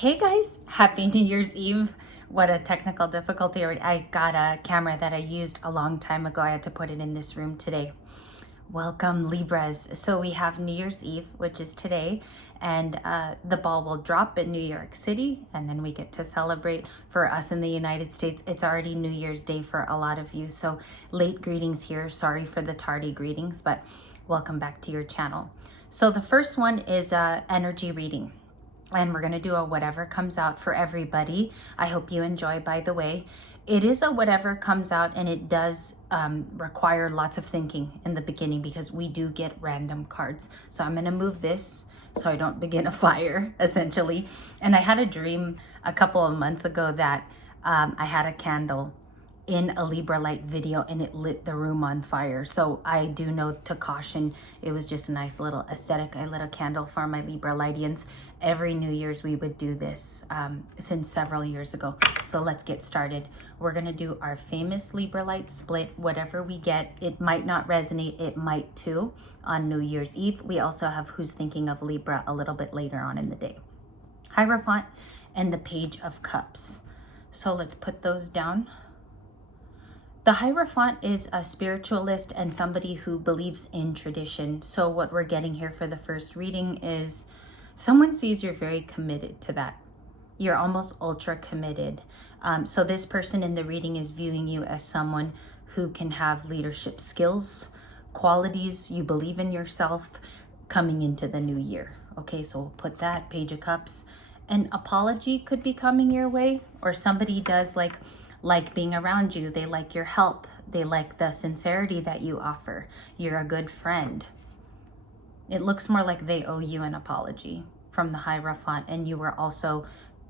Hey guys, happy New Year's Eve. What a technical difficulty. I got a camera that I used a long time ago. I had to put it in this room today. Welcome Libras. So we have New Year's Eve, which is today, and the ball will drop in New York City, and then we get to celebrate. For us in the United States, it's already New Year's Day for a lot of you. So late greetings here. Sorry for the tardy greetings, but welcome back to your channel. So the first one is energy reading. And we're going to do a whatever comes out for everybody. I hope you enjoy, by the way. It is a whatever comes out, and it does require lots of thinking in the beginning because we do get random cards. So I'm going to move this so I don't begin a fire, essentially. And I had a dream a couple of months ago that I had a candle in a Libra light video and it lit the room on fire. So I do know to caution, it was just a nice little aesthetic. I lit a candle for my Libra lightians. Every New Year's we would do this since several years ago. So let's get started. We're gonna do our famous Libra light split. Whatever we get, it might not resonate, it might too, on New Year's Eve. We also have Who's Thinking of Libra a little bit later on in the day. Hierophant and the Page of Cups. So let's put those down. The Hierophant is a spiritualist and somebody who believes in tradition. So what we're getting here for the first reading is someone sees you're very committed to that. You're almost ultra committed. So this person in the reading is viewing you as someone who can have leadership skills, qualities, you believe in yourself coming into the new year. Okay, so we'll put that, Page of Cups. An apology could be coming your way, or somebody does like being around you. They like your help. They like the sincerity that you offer. You're a good friend. It looks more like they owe you an apology from the Hierophant, and you were also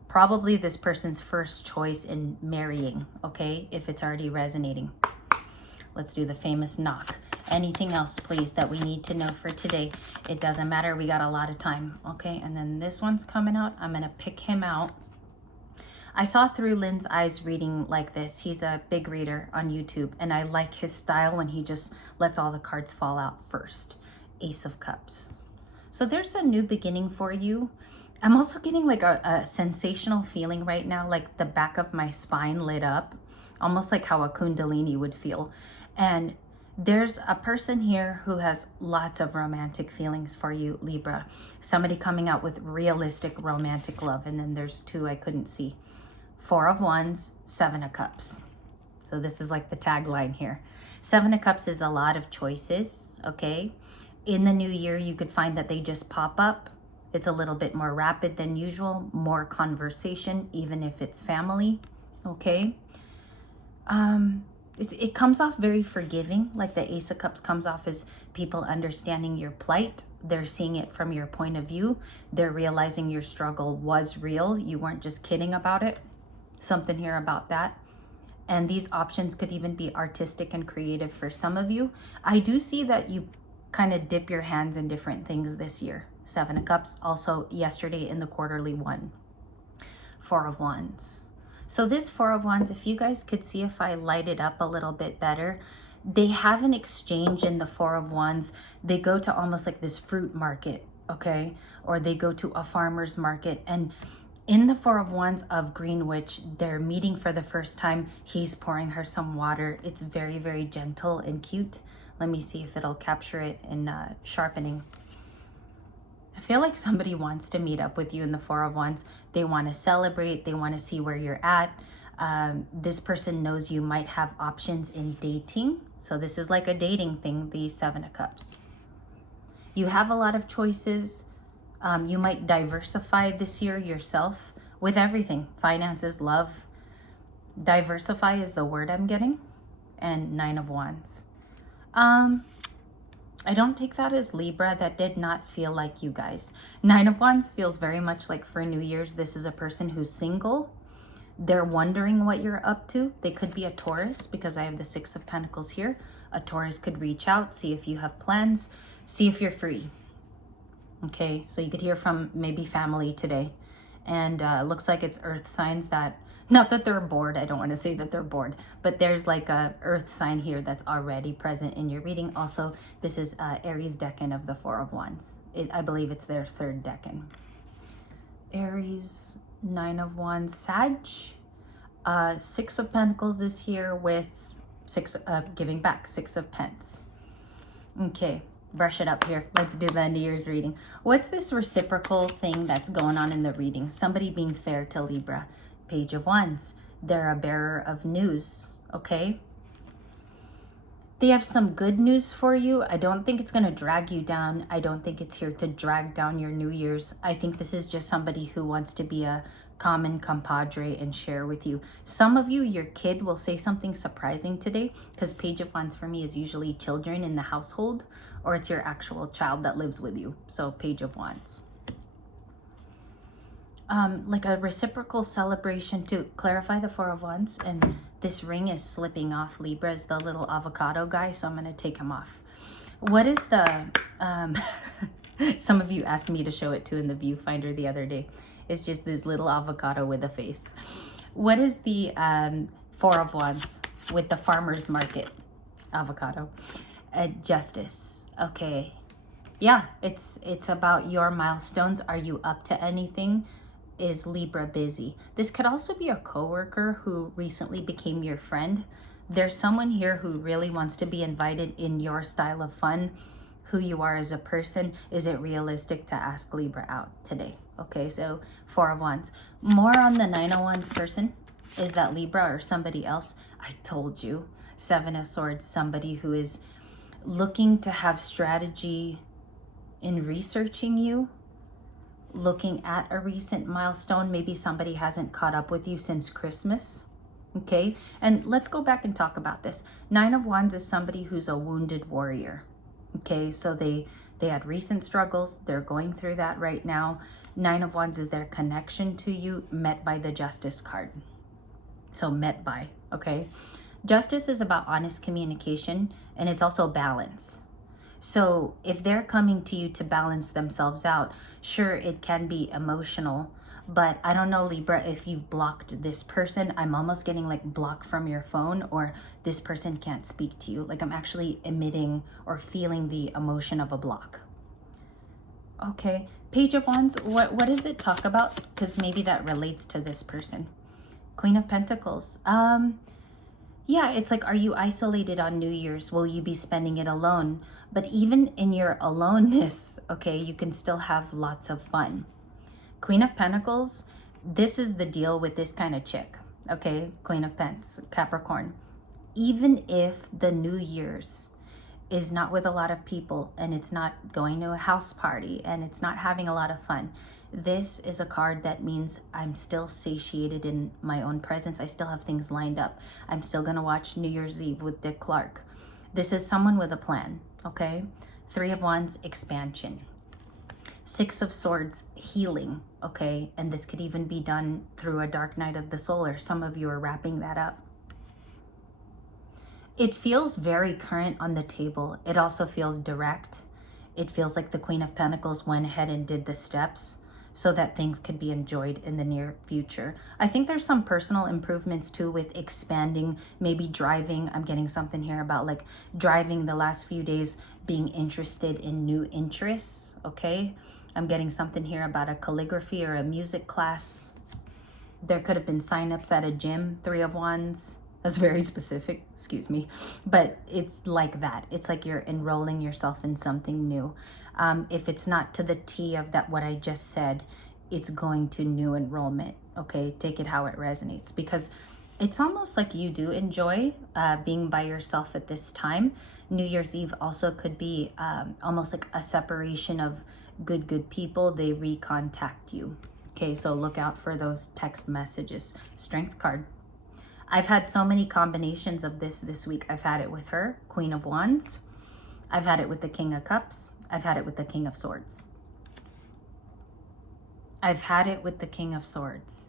probably this person's first choice in marrying, okay, if it's already resonating. Let's do the famous knock. Anything else, please, that we need to know for today? It doesn't matter. We got a lot of time, okay? And then this one's coming out. I'm going to pick him out. I saw through Lynn's eyes reading like this. He's a big reader on YouTube, and I like his style when he just lets all the cards fall out first. Ace of Cups. So there's a new beginning for you. I'm also getting like a sensational feeling right now, like the back of my spine lit up, almost like how a Kundalini would feel. And there's a person here who has lots of romantic feelings for you, Libra. Somebody coming out with realistic romantic love, and then there's two I couldn't see. Four of Wands, Seven of Cups. So this is like the tagline here. Seven of Cups is a lot of choices, okay? In the new year, you could find that they just pop up. It's a little bit more rapid than usual, more conversation, even if it's family, okay? It comes off very forgiving, like the Ace of Cups comes off as people understanding your plight. They're seeing it from your point of view. They're realizing your struggle was real. You weren't just kidding about it. Something here about that. And these options could even be artistic and creative for some of you. I do see that you kind of dip your hands in different things this year. Seven of Cups, also yesterday in the quarterly one. Four of Wands. So this Four of Wands, if you guys could see if I light it up a little bit better, they have an exchange in the Four of Wands. They go to almost like this fruit market, okay? Or they go to a farmer's market, and in the Four of Wands of Greenwich, they're meeting for the first time. He's pouring her some water. It's very, very gentle and cute. Let me see if it'll capture it in sharpening. I feel like somebody wants to meet up with you in the Four of Wands. They want to celebrate. They want to see where you're at. This person knows you might have options in dating. So this is like a dating thing, the Seven of Cups. You have a lot of choices. You might diversify this year yourself with everything. Finances, love. Diversify is the word I'm getting. And Nine of Wands. I don't take that as Libra. That did not feel like you guys. Nine of Wands feels very much like for New Year's, this is a person who's single. They're wondering what you're up to. They could be a Taurus because I have the Six of Pentacles here. A Taurus could reach out, see if you have plans, see if you're free. Okay, so you could hear from maybe family today. And looks like it's earth signs that, not that they're bored, I don't want to say that they're bored, but there's like a earth sign here that's already present in your reading. Also, this is Aries decan of the Four of Wands. I believe it's their third decan. Aries. Aries, 9 of Wands, Sag, 6 of Pentacles is here with giving back, 6 of Pents. Okay, brush it up here. Let's do the New Year's reading. What's this reciprocal thing that's going on in the reading? Somebody being fair to Libra. Page of Wands. They're a bearer of news, okay? They have some good news for you. I don't think it's going to drag you down. I don't think it's here to drag down your New Year's. I think this is just somebody who wants to be a common compadre and share with you. Some of you, your kid will say something surprising today, because Page of Wands for me is usually children in the household, or it's your actual child that lives with you. So Page of Wands. Like a reciprocal celebration to clarify the 4 of Wands, and this ring is slipping off. Libra is the little avocado guy, so I'm going to take him off. What is the some of you asked me to show it too in the viewfinder the other day. It's just this little avocado with a face. What is the 4 of Wands with the farmer's market avocado? Justice. Okay, yeah, it's about your milestones. Are you up to anything? Is Libra busy? This could also be a coworker who recently became your friend. There's someone here who really wants to be invited in your style of fun, who you are as a person. Is it realistic to ask Libra out today? Okay, so 4 of Wands. More on the 9 of Wands person. Is that Libra or somebody else? I told you. 7 of Swords, somebody who is looking to have strategy in researching you, looking at a recent milestone. Maybe somebody hasn't caught up with you since Christmas. Okay, and let's go back and talk about this. 9 of Wands is somebody who's a wounded warrior. Okay, so they had recent struggles. They're going through that right now. 9 of Wands is their connection to you, met by the Justice card. So met by, okay? Justice is about honest communication, and it's also balance. So if they're coming to you to balance themselves out, sure, it can be emotional, but I don't know, Libra, if you've blocked this person. I'm almost getting like blocked from your phone, or this person can't speak to you. Like I'm actually emitting or feeling the emotion of a block. Okay, Page of Wands, what does it talk about? Because maybe that relates to this person. Queen of Pentacles. Yeah, it's like, are you isolated on New Year's? Will you be spending it alone? But even in your aloneness, okay, you can still have lots of fun. Queen of Pentacles, this is the deal with this kind of chick, okay? Queen of Pents, Capricorn. Even if the New Year's is not with a lot of people, and it's not going to a house party, and it's not having a lot of fun, this is a card that means I'm still satiated in my own presence. I still have things lined up. I'm still going to watch New Year's Eve with Dick Clark. This is someone with a plan, okay? 3 of Wands, expansion. 6 of Swords, healing, okay? And this could even be done through a dark night of the soul, or some of you are wrapping that up. It feels very current on the table. It also feels direct. It feels like the Queen of Pentacles went ahead and did the steps so that things could be enjoyed in the near future. I think there's some personal improvements too with expanding, maybe driving. I'm getting something here about like driving the last few days, being interested in new interests, okay? I'm getting something here about a calligraphy or a music class. There could have been signups at a gym, 3 of Wands. That's very specific, excuse me, but it's like that. It's like you're enrolling yourself in something new. If it's not to the T of that, what I just said, it's going to new enrollment, okay? Take it how it resonates, because it's almost like you do enjoy being by yourself at this time. New Year's Eve also could be almost like a separation of good people. They recontact you, okay? So look out for those text messages. Strength card. I've had so many combinations of this week. I've had it with her, Queen of Wands. I've had it with the King of Cups. I've had it with the King of Swords. I've had it with the King of Swords.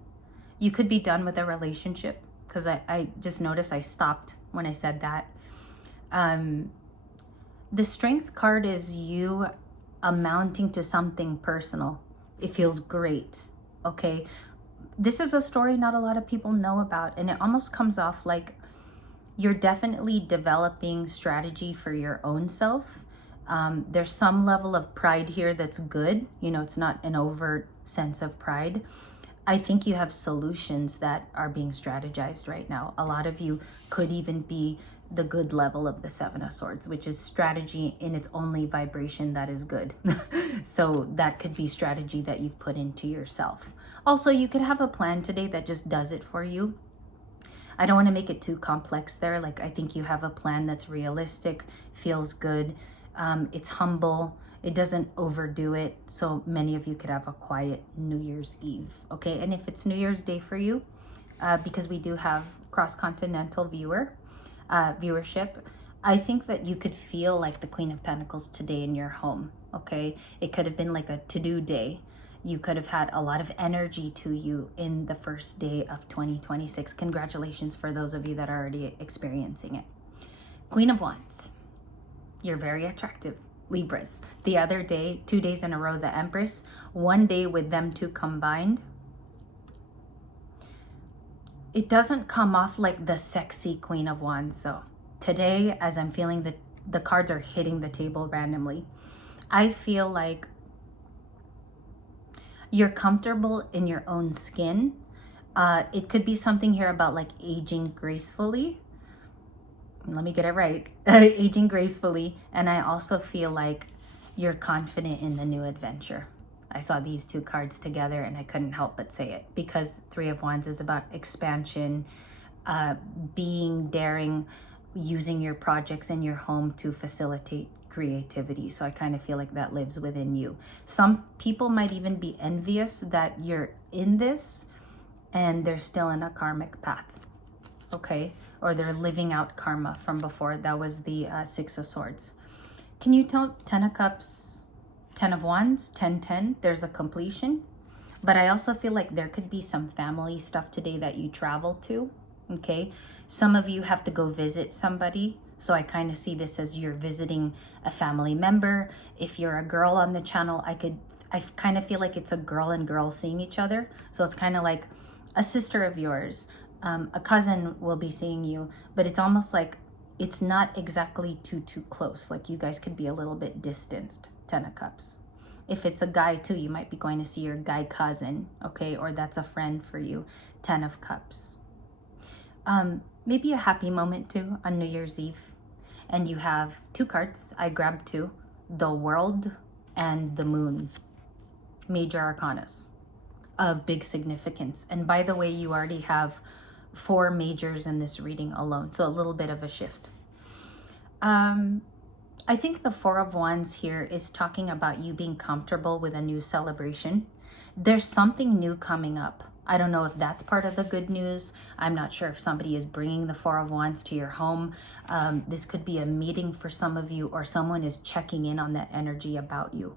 You could be done with a relationship, because I just noticed I stopped when I said that. The Strength card is you amounting to something personal. It feels great, okay? This is a story not a lot of people know about, and it almost comes off like you're definitely developing strategy for your own self. There's some level of pride here that's good. You know, it's not an overt sense of pride. I think you have solutions that are being strategized right now. A lot of you could even be the good level of the Seven of Swords, which is strategy in its only vibration that is good. So that could be strategy that you've put into yourself. Also, you could have a plan today that just does it for you. I don't want to make it too complex there. Like, I think you have a plan that's realistic, feels good, it's humble, it doesn't overdo it. So many of you could have a quiet New Year's Eve, okay? And if it's New Year's Day for you, because we do have cross-continental viewership, I think that you could feel like the Queen of Pentacles today in your home, okay? It could have been like a to-do day. You could have had a lot of energy to you in the first day of 2026. Congratulations for those of you that are already experiencing it. Queen of Wands, you're very attractive. Libras, the other day, 2 days in a row, the Empress, one day with them two combined, it doesn't come off like the sexy Queen of Wands though. Today, as I'm feeling the cards are hitting the table randomly, I feel like you're comfortable in your own skin. It could be something here about like aging gracefully. Let me get it right. Aging gracefully. And I also feel like you're confident in the new adventure. I saw these two cards together and I couldn't help but say it, because Three of Wands is about expansion, being daring, using your projects in your home to facilitate creativity. So I kind of feel like that lives within you. Some people might even be envious that you're in this and they're still in a karmic path, okay? Or they're living out karma from before. That was the Six of Swords. Can you tell 10 of Cups, 10 of Wands, 10-10? There's a completion. But I also feel like there could be some family stuff today that you travel to, okay? Some of you have to go visit somebody. So I kind of see this as you're visiting a family member. If you're a girl on the channel, I kind of feel like it's a girl and girl seeing each other. So it's kind of like a sister of yours, a cousin will be seeing you, but it's almost like it's not exactly too close. Like you guys could be a little bit distanced. 10 of Cups. If it's a guy too, you might be going to see your guy cousin, okay? Or that's a friend for you. 10 of Cups. Maybe a happy moment too on New Year's Eve. And you have two cards. I grabbed two. The World and the Moon. Major arcanas of big significance. And by the way, you already have 4 majors in this reading alone. So a little bit of a shift. I think the Four of Wands here is talking about you being comfortable with a new celebration. There's something new coming up. I don't know if that's part of the good news. I'm not sure if somebody is bringing the Four of Wands to your home. This could be a meeting for some of you, or someone is checking in on that energy about you.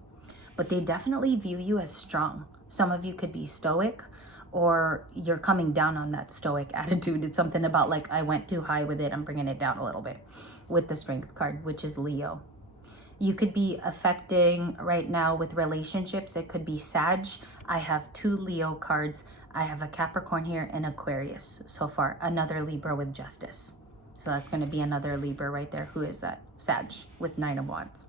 But they definitely view you as strong. Some of you could be stoic, or you're coming down on that stoic attitude. It's something about like, I went too high with it, I'm bringing it down a little bit, with the Strength card, which is Leo. You could be affecting right now with relationships. It could be Sag. I have 2 Leo cards. I have a Capricorn here and Aquarius so far. Another Libra with Justice. So that's going to be another Libra right there. Who is that? Sag with 9 of Wands.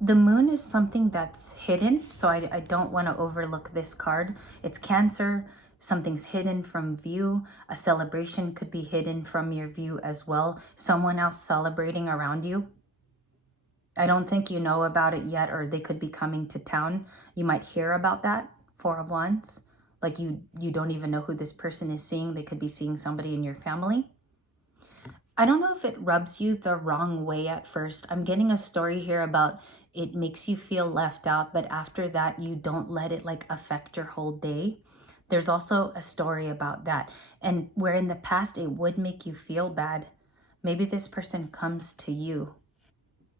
The Moon is something that's hidden, so I don't want to overlook this card. It's Cancer. Something's hidden from view. A celebration could be hidden from your view as well. Someone else celebrating around you. I don't think you know about it yet, or they could be coming to town. You might hear about that. 4 of Wands. Like you don't even know who this person is seeing. They could be seeing somebody in your family. I don't know if it rubs you the wrong way at first. I'm getting a story here about it makes you feel left out, but after that, you don't let it like affect your whole day. There's also a story about that. And where in the past it would make you feel bad, maybe this person comes to you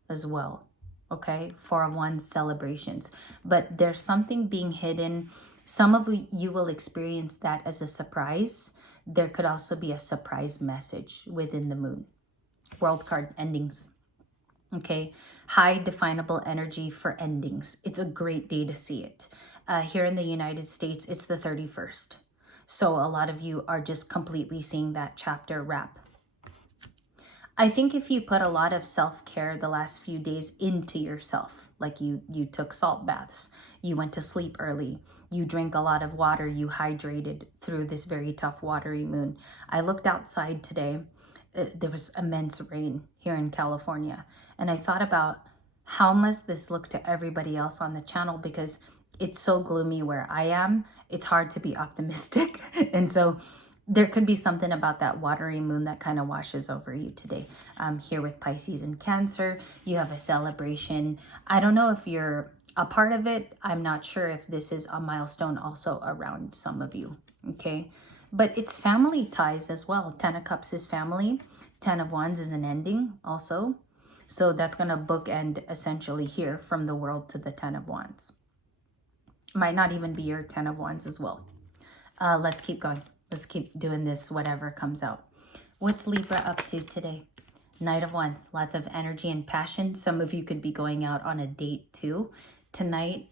as well, okay? 4 of Wands celebrations. But there's something being hidden. Some of you will experience that as a surprise. There could also be a surprise message within the Moon. World card, endings. Okay, high definable energy for endings. It's a great day to see it. Here in the United States, it's the 31st. So a lot of you are just completely seeing that chapter wrap. I think if you put a lot of self-care the last few days into yourself, like you took salt baths, you went to sleep early, you drank a lot of water, you hydrated through this very tough watery moon. I looked outside today. There was immense rain here in California, and I thought about how must this look to everybody else on the channel, because it's so gloomy where I am. It's hard to be optimistic. And so there could be something about that watery moon that kind of washes over you today. Here with Pisces and Cancer, you have a celebration. I don't know if you're a part of it. I'm not sure if this is a milestone also around some of you, okay? But it's family ties as well. 10 of Cups is family. 10 of Wands is an ending also. So that's going to bookend essentially here from the World to the 10 of Wands. Might not even be your 10 of Wands as well. Let's keep going. Let's keep doing this, whatever comes out. What's Libra up to today? Knight of Wands, lots of energy and passion. Some of you could be going out on a date too tonight.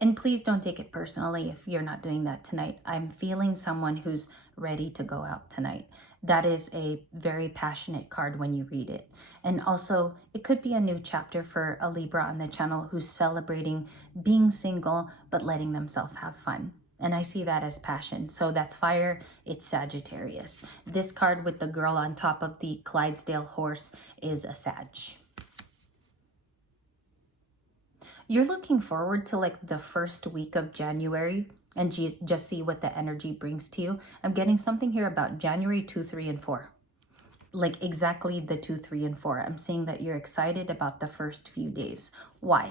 And please don't take it personally if you're not doing that tonight. I'm feeling someone who's ready to go out tonight. That is a very passionate card when you read it. And also, it could be a new chapter for a Libra on the channel who's celebrating being single, but letting themselves have fun. And I see that as passion. So that's fire. It's Sagittarius. This card with the girl on top of the Clydesdale horse is a Sag. You're looking forward to like the first week of January and just see what the energy brings to you. I'm getting something here about January 2, 3, and 4. Like exactly the 2, 3, and 4. I'm seeing that you're excited about the first few days. Why?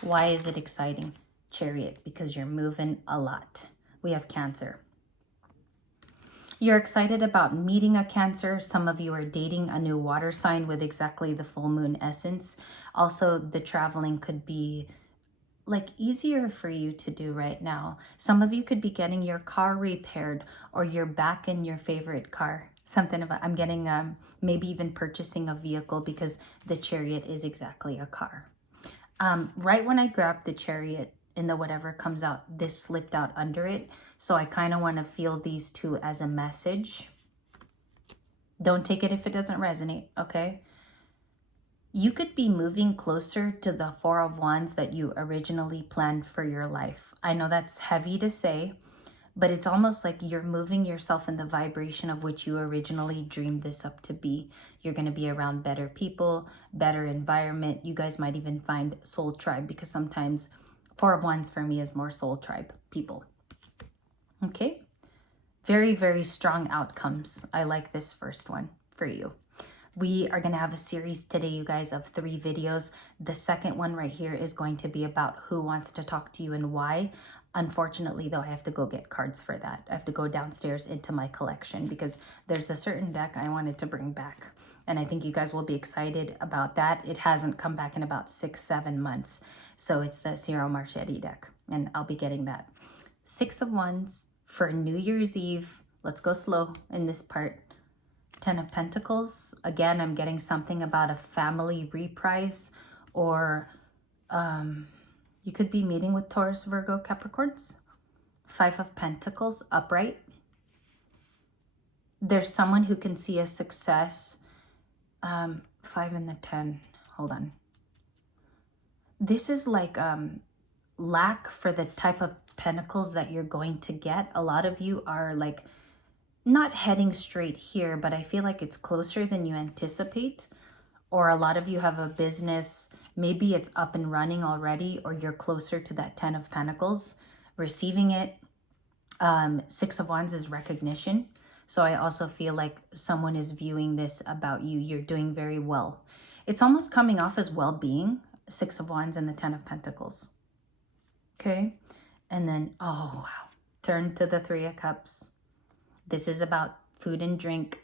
Why is it exciting? Chariot, because you're moving a lot. We have Cancer. You're excited about meeting a Cancer. Some of you are dating a new water sign with exactly the full moon essence. Also, the traveling could be like easier for you to do right now. Some of you could be getting your car repaired, or you're back in your favorite car. Something about, I'm getting maybe even purchasing a vehicle, because the Chariot is exactly a car. Right when I grabbed the Chariot in the whatever comes out, this slipped out under it. So I kind of want to feel these two as a message. Don't take it if it doesn't resonate, okay? You could be moving closer to the 4 of Wands that you originally planned for your life. I know that's heavy to say, but it's almost like you're moving yourself in the vibration of which you originally dreamed this up to be. You're going to be around better people, better environment. You guys might even find soul tribe, because sometimes 4 of Wands for me is more soul tribe people. Okay? Very, very strong outcomes. I like this first one for you. We are going to have a series today, you guys, of 3 videos. The second one right here is going to be about who wants to talk to you and why. Unfortunately, though, I have to go get cards for that. I have to go downstairs into my collection, because there's a certain deck I wanted to bring back. And I think you guys will be excited about that. It hasn't come back in about 6-7 months. So it's the Ciro Marchetti deck, and I'll be getting that. 6 of Wands for New Year's Eve. Let's go slow in this part. 10 of Pentacles. Again, I'm getting something about a family reprise, or you could be meeting with Taurus, Virgo, Capricorns. 5 of Pentacles, upright. There's someone who can see a success. 5 and the 10. Hold on. This is like lack for the type of pentacles that you're going to get. A lot of you are like not heading straight here, but I feel like it's closer than you anticipate. Or a lot of you have a business, maybe it's up and running already, or you're closer to that 10 of Pentacles, receiving it. 6 of Wands is recognition. So I also feel like someone is viewing this about you. You're doing very well. It's almost coming off as well-being. 6 of Wands and the 10 of Pentacles. Okay. And then, oh, wow. Turn to the 3 of Cups. This is about food and drink.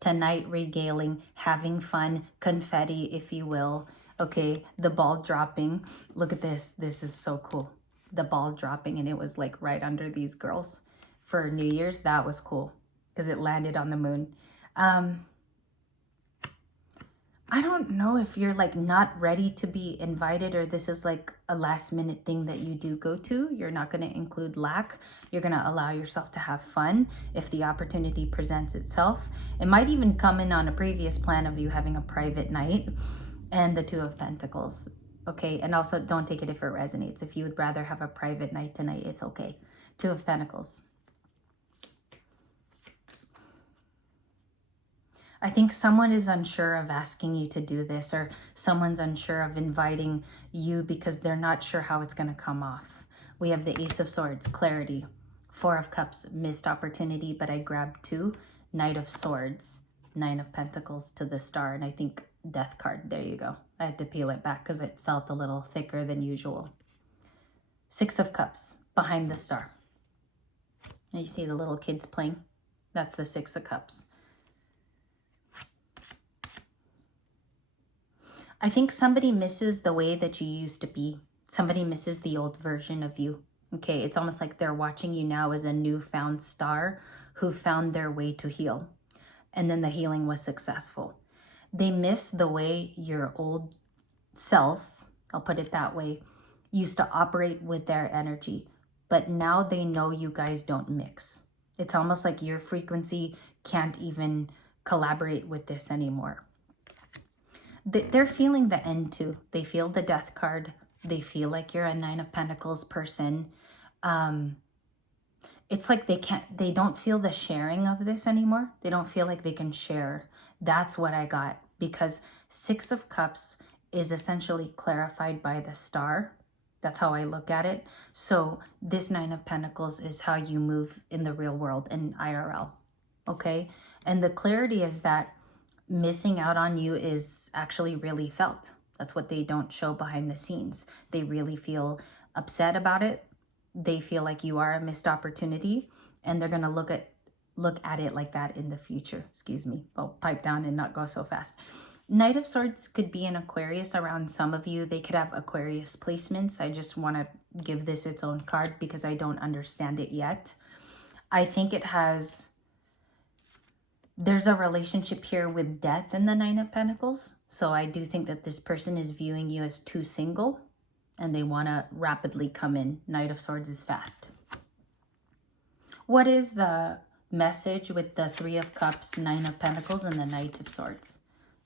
Tonight, regaling, having fun, confetti, if you will. Okay, the ball dropping. Look at this. This is so cool. The ball dropping, and it was like right under these girls for New Year's. That was cool because it landed on the moon. I don't know if you're like not ready to be invited, or this is like a last minute thing that you do go to. You're not going to include lack. You're going to allow yourself to have fun if the opportunity presents itself. It might even come in on a previous plan of you having a private night. And the Two of Pentacles. Okay, and also don't take it if it resonates. If you would rather have a private night tonight, it's okay. Two of Pentacles. I think someone is unsure of asking you to do this, or someone's unsure of inviting you because they're not sure how it's going to come off. We have the Ace of Swords, clarity. Four of Cups, missed opportunity, but I grabbed two. Knight of Swords, Nine of Pentacles to the Star, and I think Death card. There you go. I had to peel it back because it felt a little thicker than usual. Six of Cups, behind the Star. And you see the little kids playing? That's the Six of Cups. I think somebody misses the way that you used to be. Somebody misses the old version of you. Okay, it's almost like they're watching you now as a newfound star who found their way to heal. And then the healing was successful. They miss the way your old self, I'll put it that way, used to operate with their energy. But now they know you guys don't mix. It's almost like your frequency can't even collaborate with this anymore. They're feeling the end too. They feel the Death card. They feel like you're a Nine of Pentacles person. It's like they don't feel the sharing of this anymore. They don't feel like they can share. That's what I got, because Six of Cups is essentially clarified by the Star. That's how I look at it. So this Nine of Pentacles is how you move in the real world, in IRL. Okay? And the clarity is that missing out on you is actually really felt. That's what they don't show behind the scenes. They really feel upset about it. They feel like you are a missed opportunity, and they're going to look at it like that in the future. Excuse me. I'll pipe down and not go so fast. Knight of Swords could be an Aquarius around some of you. They could have Aquarius placements. I just want to give this its own card because I don't understand it yet. I think it has... There's a relationship here with death in the Nine of Pentacles. So I do think that this person is viewing you as too single and they want to rapidly come in. Knight of Swords is fast. What is the message with the Three of Cups, Nine of Pentacles, and the Knight of Swords,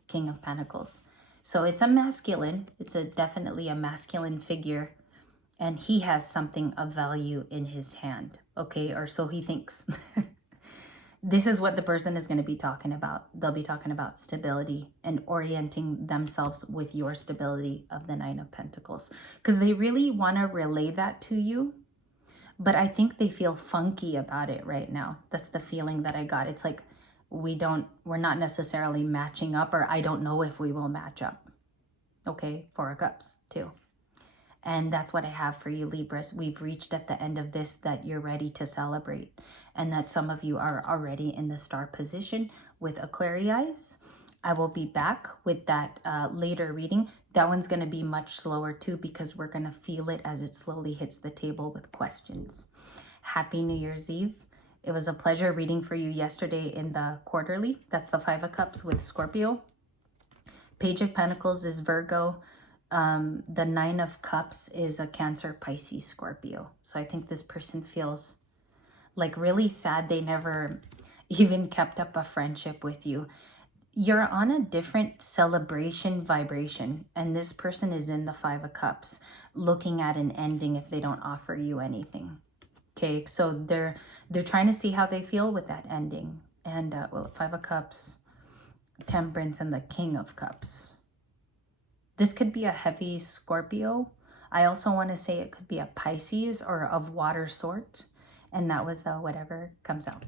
King of Pentacles? So it's a masculine. It's definitely a masculine figure. And he has something of value in his hand. Okay, or so he thinks. This is what the person is going to be talking about. They'll be talking about stability and orienting themselves with your stability of the Nine of Pentacles. Because they really want to relay that to you. But I think they feel funky about it right now. That's the feeling that I got. It's like we're not necessarily matching up, or I don't know if we will match up. Okay, Four of Cups too. And that's what I have for you, Libras. We've reached at the end of this that you're ready to celebrate, and that some of you are already in the star position with Aquarius. I will be back with that later reading. That one's going to be much slower too, because we're going to feel it as it slowly hits the table with questions. Happy New Year's Eve. It was a pleasure reading for you yesterday in the quarterly. That's the Five of Cups with Scorpio. Page of Pentacles is Virgo. The Nine of Cups is a Cancer, Pisces, Scorpio. So I think this person feels like really sad they never even kept up a friendship with you. You're on a different celebration vibration, and this person is in the Five of Cups looking at an ending if they don't offer you anything. Okay, so they're trying to see how they feel with that ending. And well, Five of Cups, Temperance, and the King of Cups. This could be a heavy Scorpio. I also want to say it could be a Pisces or of water sort. And that was the whatever comes out.